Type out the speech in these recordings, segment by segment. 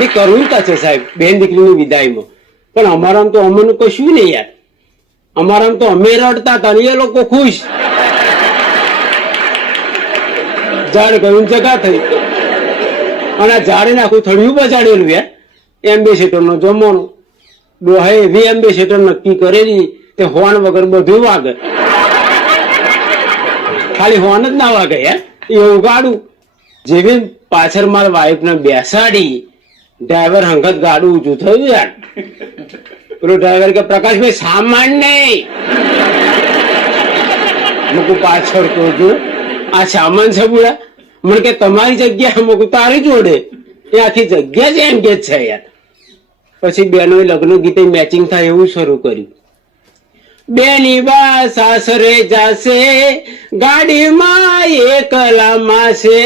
Party કરવું કા છે સાહેબ બેન દીકરીની વિદાયમાં, પણ અમારામ તો અમનું કશું નહીં યાર. અમારામ તો અમે રડતા હતા ને એ લોકો ખુશ. ઝાડ ગયું જગા થઈ અને આ ઝાડ નાખું થળિયું બચાડેલું યાર. એમ્બેસેડર નો જમવાનું ડોહે એવી એમ્બેસેડર નક્કી કરેલી તે હોર્ન વગર બધું વાગે, ખાલી હોર્ન જ ના વાગે યાર એવું ગાડું. જેવી પાછળ મારા વાઈફ ને બેસાડી ડ્રાઈવર હંગત ગાડું ઊંચું થયું યાર. પેલો ડ્રાઈવર કે પ્રકાશભાઈ સામાન નહીં. મૂકું પાછળ તો જો આ સામાન છે બોલા. મને કે તમારી જગ્યા મૂકું તારી જોડે, એ આખી જગ્યા જ એમ કે છે યાર. પછી બેનો લગ્ન ગીતે મેચિંગ થાય એવું શરૂ કર્યું. બેની બા સાસરે જાશે ગાડીમાં એકલામાં છે.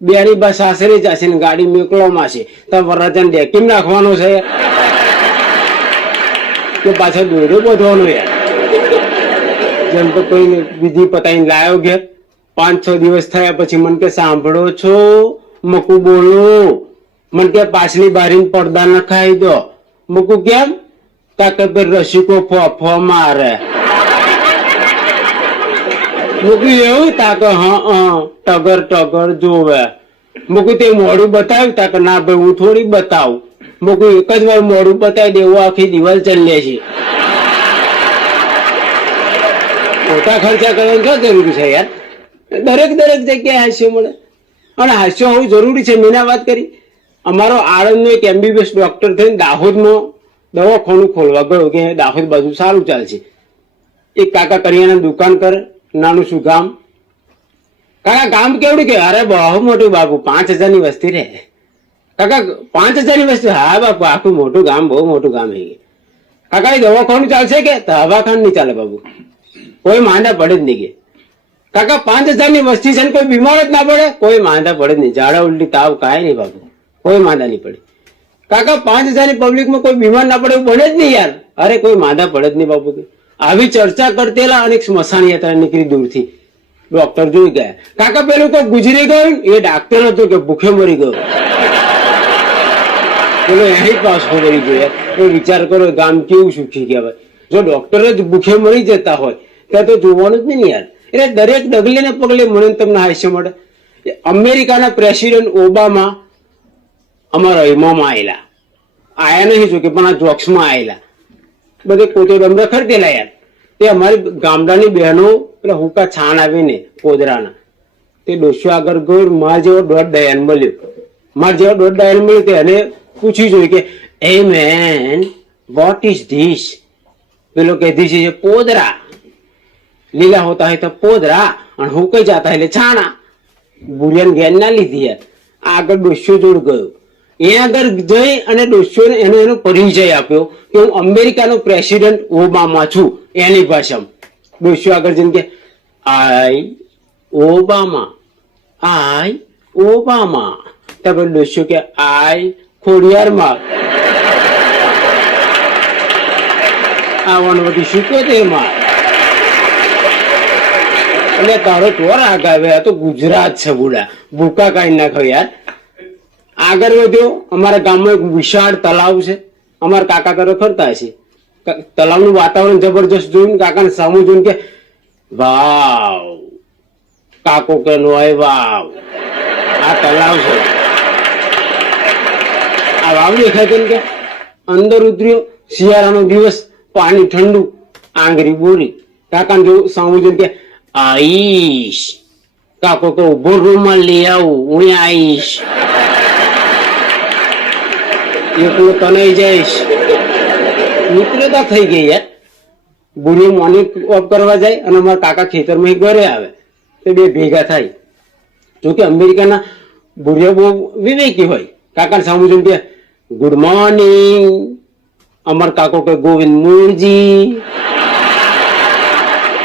બેની બા સાસરે જશે ને ગાડી મેકલોમાં છે. તો વરરાજાને ડેકીમ નાખવાનો છે કે પાછળ દોડો બધવાનો યાર. જેમ તો કોઈ વિધિ પતાવીને લાયો ઘેર. 5-6 દિવસ થયા પછી મને કે સાંભળો છો મકુ બોલો. મને કે પાછલી બારીને પડદા નખાઈ દો. મકુ કેમ? તાકે રસીકો ફો મારે. મૂકું એવું તાકે હા ટગર ટગર જોવે. મૂકું તે મોડું બતાવ્યું તાકે ના ભાઈ હું થોડી બતાવું. મૂકું એક જ વાર મોડું બતાવી દેવું આખી દિવાલ ચાલે છે. ખોટા ખર્ચા કરવાની શું જરૂરી છે યાર? દરેક જગ્યાએ હાસ્ય મળે અને હાસ્ય હોવું જરૂરી છે. મેં વાત કરી અમારો આણંદનો એક MBBS ડોક્ટર થઈને દાહોદમાં દવાખાનું ખોલવા ગયો કે દાહોદ બાજુ સારું ચાલશે. એક કાકા કરિયાણાની દુકાન કરે. નાનું શું ગામ? કાકા ગામ કેવડું કે? અરે બહુ મોટું બાપુ, 5000 ની વસ્તી રહે. કાકા 5000 ની વસ્તી? હા બાપુ આખું મોટું ગામ, બહુ મોટું ગામ છે. કાકા દવાખાનું ચાલશે કે? દવાખાનું નહીં ચાલે બાપુ, કોઈ માંદા પડે જ નહીં કે. કાકા 5000 ની વસ્તી છે ને કોઈ બીમાર જ ના પડે? કોઈ માંદા પડે જ નહીં. ઝાડા ઉલટી તાવ કાંઈ નહીં બાપુ, કોઈ માંદા નહીં પડે. કાકા 5000 ની પબ્લિકમાં કોઈ બીમાર ના પડે એવું બને જ નહીં યાર. અરે કોઈ માંદા પડે જ નહીં બાપુ. આવી ચર્ચા કરતેલા અને સ્મશાન યાત્રા નીકળી દૂરથી ડોક્ટર જોઈ ગયા. કાકા પેલું તો ગુજરી ગયું, એ ડાક્ટર હતું કે ભૂખે મરી ગયો. પેલો અહીં પાછો મરી ગયો. એ વિચાર કરો ગામ કેવું સુખી કહેવાય. જો ડોક્ટર જ ભૂખે મરી જતા હોય ત્યાં તો જોવાનું જ નહીં યાર. એટલે દરેક ડગલે ને પગલે મને તમને હાસ્ય મળે. અમેરિકાના પ્રેસિડેન્ટ ઓબામા અમારા હિમોમાં આયા નહીં જો કે પણ આ જોક્સમાં આવેલા. બધે કોતો ડમરા ખરીદેલા યાર. તે અમારી ગામડાની બહેનો પેલા હુકા છાણ આવીને કોદરાના તે ડોસ્યો આગળ ગયો. માર જેવો દોઢ ડાયન મળ્યો. તે એને પૂછ્યું જોઈએ કે એ મેન વોટ ઇઝ ધીસ? પેલો કે ધીસ ઇઝ પોદરા. લીલા હોતા હૈ તો પોદરા અને હુકાઈ જાતા એટલે છાણા. બુલિયન જ્ઞાન ના લીધી યાર. આગળ ડોસ્યો જોડ ગયો. એ આગળ જઈ અને ડોસ્યોને એનો પરિચય આપ્યો કે હું અમેરિકાનો પ્રેસિડેન્ટ ઓબામા છું એની ભાષામાં. ડોસ્યો આગળ જઈને કે આઈ ઓબામા. ત્યાર ડોસ્યો કે આઈ ખોડિયારમાં. આવવાનું બધું 77 એટલે તારો ચોર આગાવે. આ તો ગુજરાત છે બુડા, ભૂકા કાઢી નાખો યાર. આગળ વધ્યો. અમારા ગામમાં એક વિશાળ તલાવ છે. અમારા કાકા કરો ફરતા હશે. તલાવનું વાતાવરણ જબરજસ્ત જોઈને કાકાને સામું જોઈને કે વાવ. કાકો કે નો વાવ, આ તલાવ છે. આ વાવ દેખાય છે કે અંદર ઉતર્યો. શિયાળાનો દિવસ, પાણી ઠંડુ, આંગળી બોરી. કાકાને જોયું સામું જોઈને કે આઈશ. કાકો કે ઉભો રૂમાલ લઈ આવું, હું આઈશ. એકલો તને જઈશ. મિત્રતા થઈ ગઈ યાર. બુરી મોર્નિંગ વોક કરવા જાય અને અમારા કાકા ખેતરમાં ઘરે આવે તો બે ભેગા થાય. જોકે અમેરિકાના બુરિયા બહુ વિવેકી હોય. કાકા સામું જોઈને કે ગુડ મોર્નિંગ. અમાર કાકો કે ગોવિંદ મૂળજી.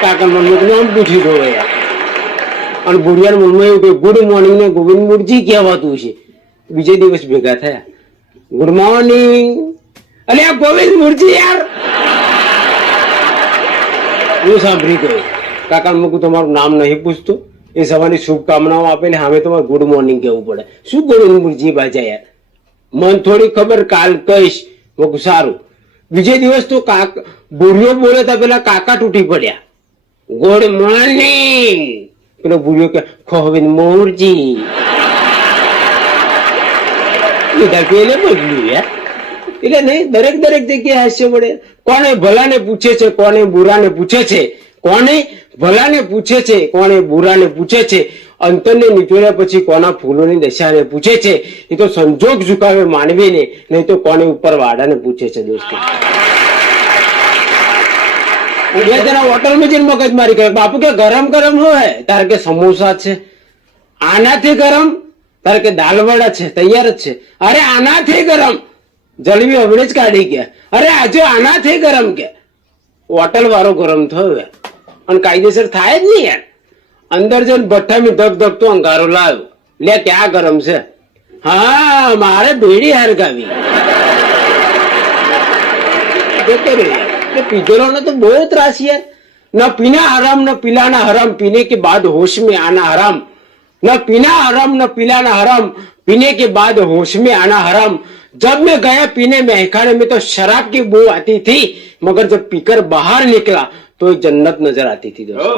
કાકા મનમાં નામ પૂછી દો યાર. અને બુરિયાના મનમાં એવું કે ગુડ મોર્નિંગ ને ગોવિંદ મૂળજી કહેવાતું છે. બીજે દિવસ ભેગા થયા. Good morning. અરે આ ગોવિંદ મૂળજી યાર. હું સાંભળી ગયો. કાકા મૂકું તમારું નામ નહીં પૂછતું. એ સવારની શુભકામનાઓ આપેલી સામે તમારે ગુડ મોર્નિંગ કહેવું પડે. શું ગોવિંદ મૂળજી બાજા યાર? મન થોડી ખબર, કાલ કહીશ. હું કહું, સારું. બીજે દિવસ તો ભૂરિયો બોલે તો પેલા કાકા તૂટી પડ્યા. Good morning. પેલો ભૂરિયો કે ખોવિન મોરજી. પેલે બદલ્યું યાર. એટલે નહીં, દરેક જગ્યાએ હાસ્ય મળે. કોને ભલાને પૂછે છે, કોને બુરાને પૂછે છે, કોને ભલાને પૂછે છે, કોને બુરાને પૂછે છે, અંતરને નીચોડ્યા પછી કોના ફૂલોની દશાને પૂછે છે. એ તો સંજોગ ઝુકાવે માનવીને, નહીં તો કોને ઉપર વાડાને પૂછે છે. દોસ્તો બે જણા હોટલમાં જઈને મગજ મારી કરે, બાપુ કે ગરમ હોય, તારે કે સમોસા છે. આનાથી ગરમ? તારે કે દાલ વડા છે, તૈયાર જ છે. અરે આનાથી ગરમ, જલેબી હમણે જ કાઢી ગયા. અરે આજે આનાથી ગરમ કે હોટલ વાળો ગરમ થયો. અને કાયદેસર થાય જ નહીં યાર. અંદર જઈને ભઠ્ઠામાં ધક તો અંગારો લાવ્યો. લે ક્યાં ગરમ છે? હા, મારે બેડી હરગાવી. પીધેલો ને તો બહુ ત્રાસ યાર. ન પીના હરામ ન पिलाना हराम, पीने के बाद होश में आना हराम. न पीना हराम न पिलाना हराम, पीने के बाद होश में आना हराम. जब मैं गया पीने महखाने में तो शराब की बू आती थी, मगर जब पीकर बाहर निकला तो जन्नत नजर आती थी. दोस्तों